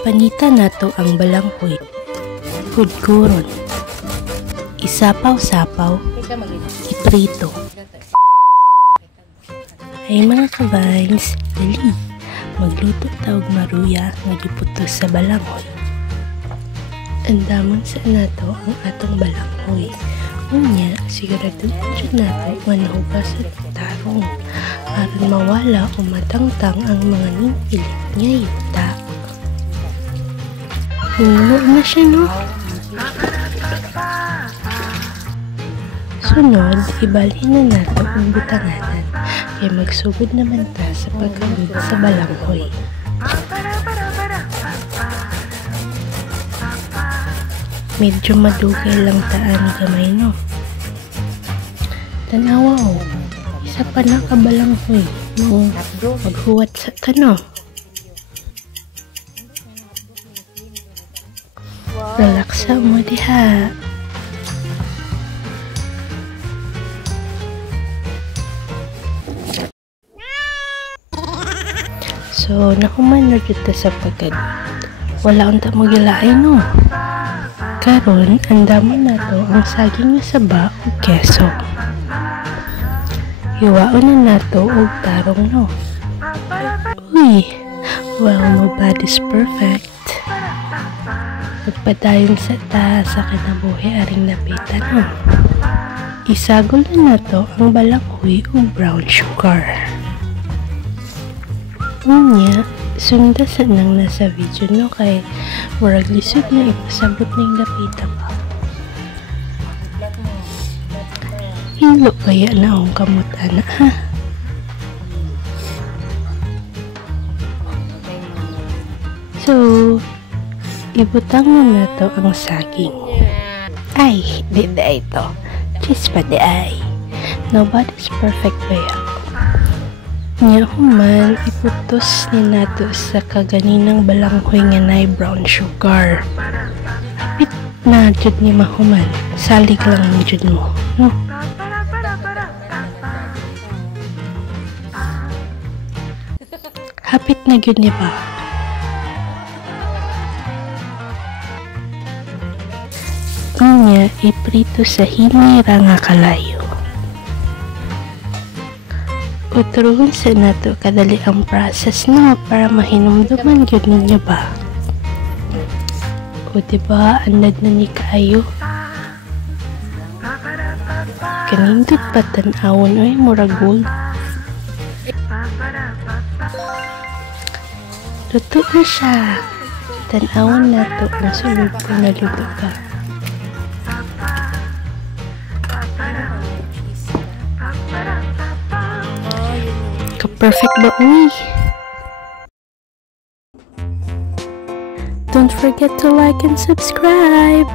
Panita nato ang balanghoy. Hudguron. Isapaw-sapaw. Iprito. Ay mga ka-vines, dali. Magluto taog maruya nga giputos sa balanghoy. Andamon sa nato ang atong balanghoy. Unya, sigurado dyan nato nga nahugas sa tarong aron mawala o matangtang ang mga nimpilit nga yuta. Hulo na siya, no? Sunod, ibalhin na nato ang butanganan kaya magsugod naman ta sa pagkagod sa balanghoy. Medyo madugay lang taan gamay, no? Tanawa o, isa pa na kabalanghoy mo maghuwat sa tano. Relaxa mo diha. So, nahuman na dito sa pagkagod. Wala unta mo gilaay, no? Karon, andaman na to ang saging nga saba o keso. Hiwaon na nato og tarong, no? Uy! Well, my body's perfect. Magpadayon sa ta sa kinabuhi aring napita, no? Isagol na nato ang balanghoy o brown sugar. Unya, sunda sa nang nasa video, no? Kay murag lisod na ipasabot na yung napita pa. Hilo kaya na akong kamutana, ha? So, ibutang na nato ang saging. Ay, di ito. Chispa di ay. Nobody's perfect ba yan? Nya human, iputos ni nato sa kaganinang balanghoy nga na brown sugar. Hapit na jud ni mahuman. Salig lang ni jud mo, no? Hapit na gyud ni ba? Unya, iprito sa hinira nga kalayo. Uturuhon sa nato kadali ang process, no, para mahinumduman gyud ninyo ba? O diba, andad na ni kayo? Kanindot pa tan-awon, oy, mura gold. Luto na siya. Tan-awon nato ang sulod ko na luto ka. Perfect ba, uy? Don't forget to like and subscribe!